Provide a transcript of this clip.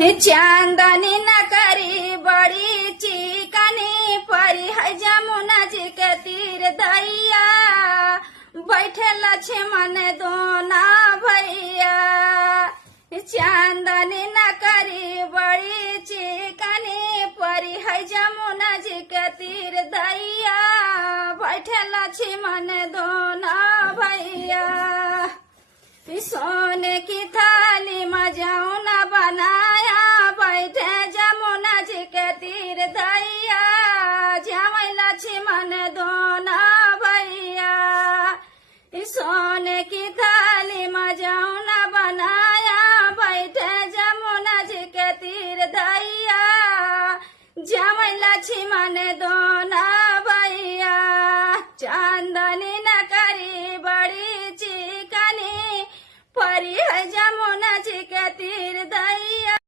चांदनी न करी बड़ी चिकनी परी है जमुना जी के तीर दैया बैठे लक्ष्मण दोना भैया। चांदनी न करी बड़ी चिकनी परी है जमुना जी के तीर दैया बैठे लक्ष्मण दोना भैया। सोने की थाली में जौना बनाया बैठे जमुना जी के तीर दैया जमै लक्ष्मण दोना भैया। सोने की थाली में जौना बनाया बैठे जमुना जी के तीर दैया जमै लक्ष्मण दोना भैया। चांदनी न करी बड़ी चिकनी परी है जमुना जी के तीर दैया